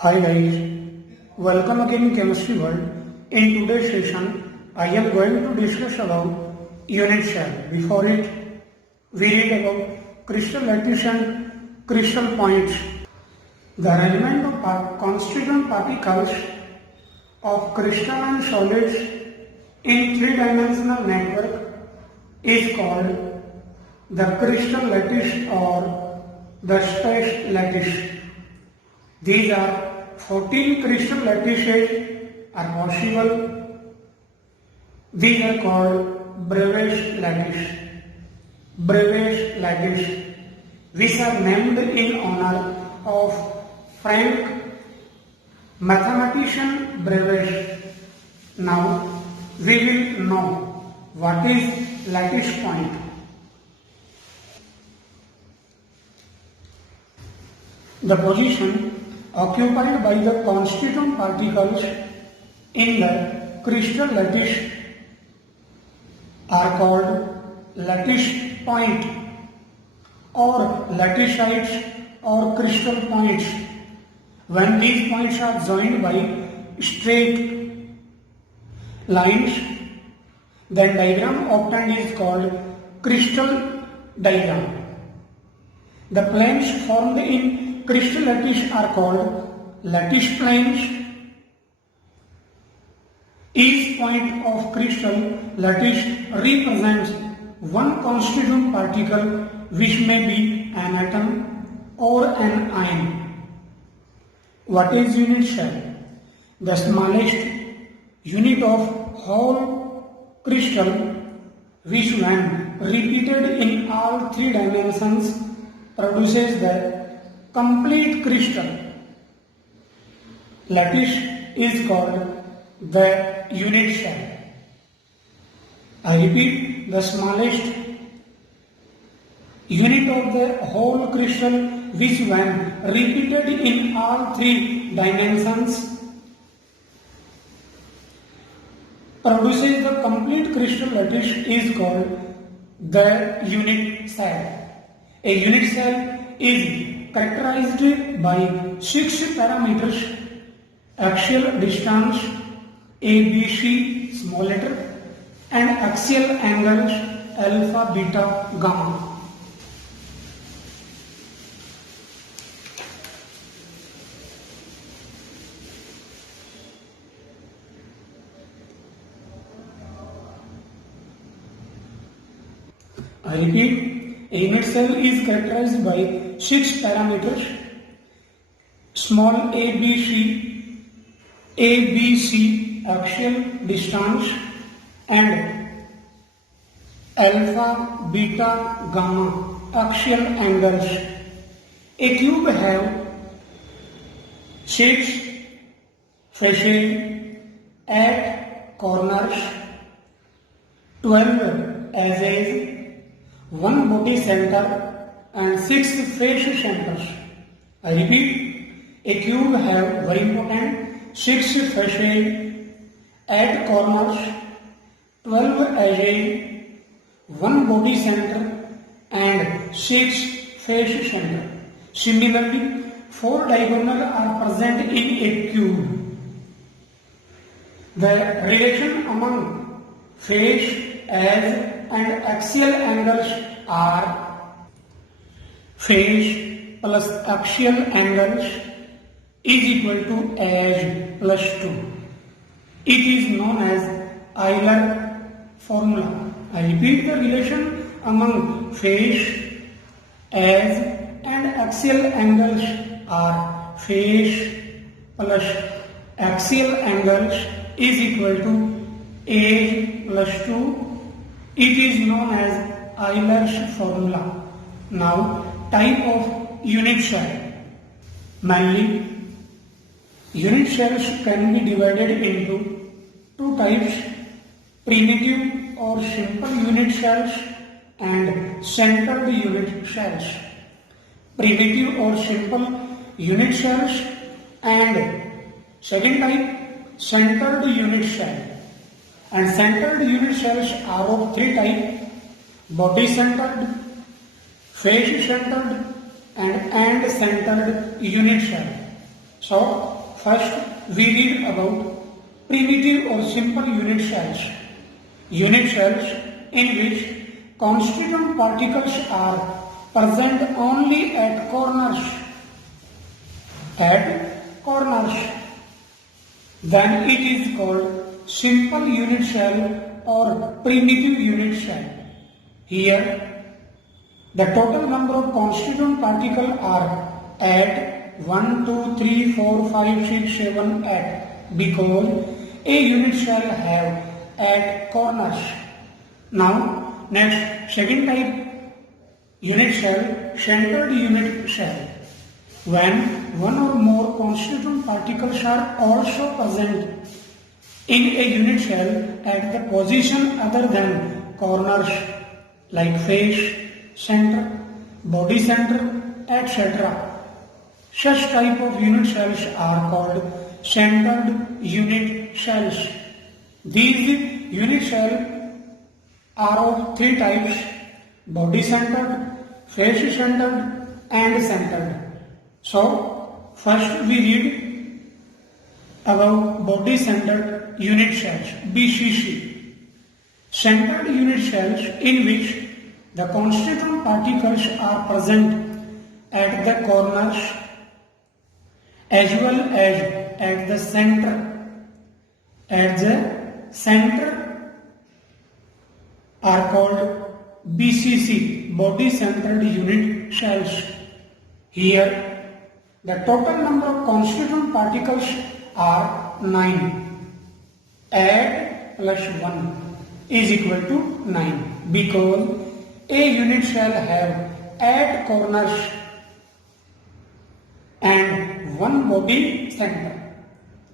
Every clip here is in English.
Hi guys, welcome again in Chemistry World. In today's session, I am going to discuss about unit cell. Before it, we read about crystal lattice and crystal points. The arrangement of constituent particles of crystalline solids in three-dimensional network is called the crystal lattice or the space lattice. These are 14 crystal lattices are possible. These are called Bravais lattice. Bravais lattice, which are named in honor of Frank mathematician Bravais. Now we will know what is lattice point. The position occupied by the constituent particles in the crystal lattice are called lattice point or lattice sites or crystal points. When these points are joined by straight lines, then diagram obtained is called crystal diagram. The planes formed in crystal lattice are called lattice planes. Each point of crystal lattice represents one constituent particle which may be an atom or an ion. What is unit cell? The smallest unit of whole crystal which when repeated in all three dimensions produces the complete crystal. Lattice is called the unit cell. I repeat, the smallest unit of the whole crystal which when repeated in all three dimensions produces the complete crystal lattice is called the unit cell. A unit cell is characterized by 6 parameters: axial distance ABC small letter and axial angles alpha, beta, gamma. I repeat, a unit cell is characterized by 6 parameters: small ABC axial distance and alpha, beta, gamma axial angles. A cube have 6 faces, 8 corners, 12 edges, 1 body center and 6 face centers. I repeat, a cube have very important 6 faces, 8 corners, 12 edges, 1 body center and 6 face center. Similarly, 4 diagonals are present in a cube. The relation among face, edge and axial angles are face plus axial angles is equal to edge plus 2. It is known as Euler formula. I repeat, the relation among face, edge and axial angles are face plus axial angles is equal to edge plus 2. It is known as Euler's formula. Now, type of unit cell. Mainly, unit cells can be divided into 2 types: primitive or simple unit cells and centered unit cells. Primitive or simple unit cells and second type, centered unit cell. And centered unit cells are of 3 types: body centered, face centered and end centered unit cell. So first we read about primitive or simple unit cells. Unit cells in which constituent particles are present only at corners. Then it is called simple unit cell or primitive unit cell. Here the total number of constituent particles are at 1, 2, 3, 4, 5, 6, 7, 8 because a unit cell have 8 corners. Now next second type unit cell, centered unit cell. When one or more constituent particles are also present in a unit cell at the position other than corners like face, center, body center, etc. Such type of unit cells are called centered unit cells. These unit cells are of 3 types: body centered, face centered and centered. So first we read about body centered unit cells, BCC. Centered unit cells in which the constituent particles are present at the corners as well as at the center. At the center are called BCC, body centered unit cells. Here the total number of constituent particles are 9. 8 plus 1 is equal to 9 because a unit cell have 8 corners and 1 body center.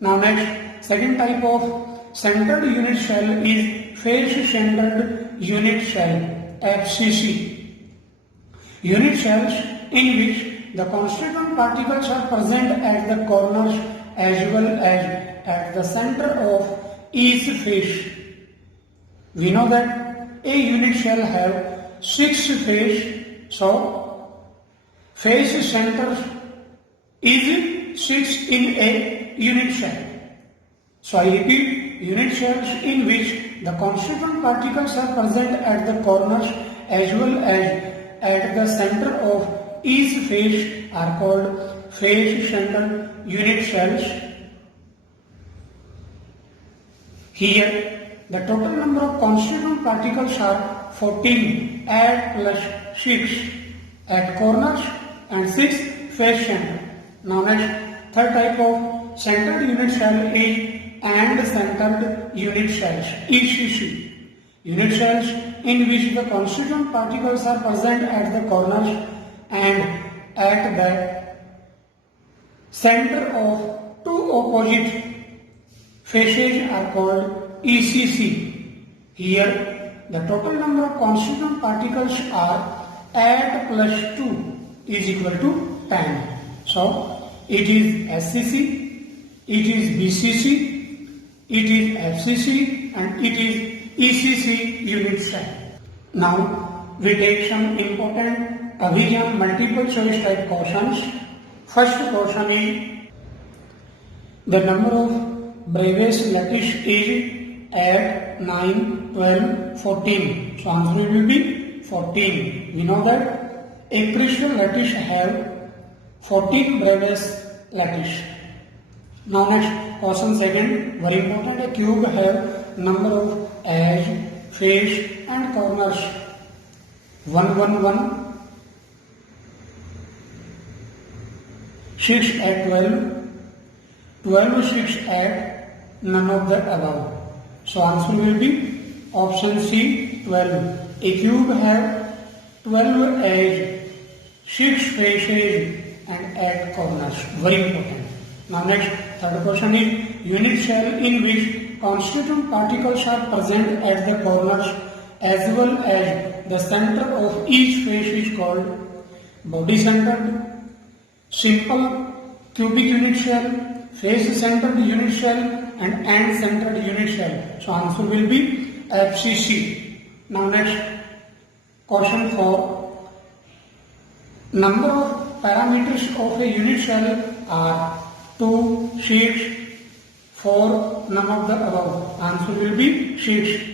Now next second type of centered unit cell is face centered unit cell, FCC. Unit cells in which the constituent particles are present at the corners as well as at the center of each face. We know that a unit cell have 6 face, so face center is 6 in a unit cell. So I repeat, unit cells in which the constituent particles are present at the corners as well as at the center of each face are called face-centered unit cells. Here, the total number of constituent particles are 14, 8 plus 6 at corners and 6 face center. Now next, third type of centered unit cell is and-centered unit cells, ECC. Unit cells in which the constituent particles are present at the corners and at the center of 2 opposite faces are called ECC. Here the total number of constituent particles are 8 plus 2 is equal to 10. So it is SCC, it is BCC, it is FCC and it is ECC unit cell. Now we take some important Abhijaan multiple choice type questions. First question is the number of Bravais lattice is 8, 9, 12, 14. So answer will be 14. We know that a crystal lattice have 14 Bravais lattice. Now next question second, very important, a cube have number of edge, face and corners 1, 1, 1. 6 at 12, 12, 6 at none of the above. So answer will be option C, 12. A cube have 12 edges, 6 faces and 8 corners. Very important. Now next, third question is unit cell in which constituent particles are present at the corners as well as the center of each face is called body centered, simple cubic unit cell, face centered unit cell and end centered unit cell. So answer will be FCC. Now next question 4. Number of parameters of a unit cell are 2, 6, 4, none of the above. Answer will be 6.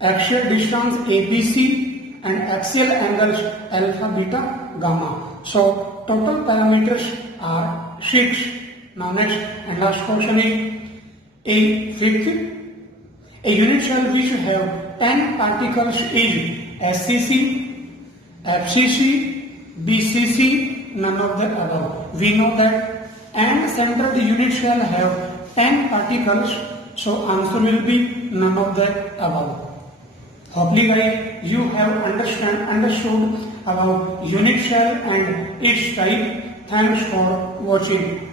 Axial distance ABC and axial angles alpha, beta, gamma. So total parameters are 6. Now next and last question is a fifth. A unit cell which have 10 particles is SCC, FCC, BCC, none of the above. We know that end-centered unit cell have 10 particles, so answer will be none of the above. Hopefully guys, you have understood about unit cell and its type. Thanks for watching.